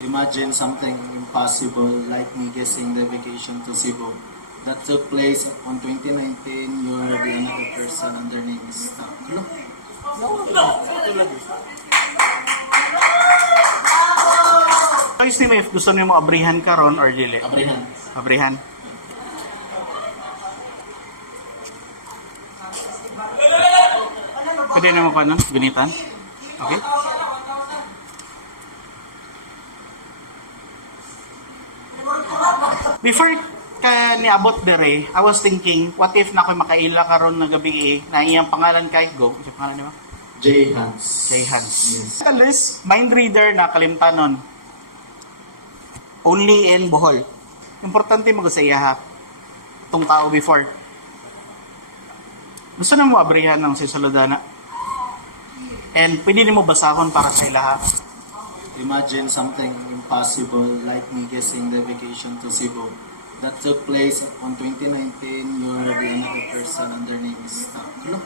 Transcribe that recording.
Imagine something impossible like me guessing the vacation to Cebu. That took place on 2019. You are the another person and their name is Taklo. Choice ni Mef, gusto niyo mo abrihan karon or dili? Abrihan. Abrihan. Pwede na mo pa no? Gunitan? Okay? Before ka niabot dere, I was thinking, what if na ako makaila karon na gabi na iyang pangalan kay Go? Ano pangalan niya? J. Hans. Kay Hans. Yes. At least, mind reader na kalimtanon. Only in Bohol. Importante mo sa iya ha. Itong tao before. Gusto na mo abrihan ng si Saludana. And pwede mo basahon para sa ilaha. Imagine something impossible like me guessing the vacation to Cebu. That took place on 2019. You are the another person and their name is Taklo.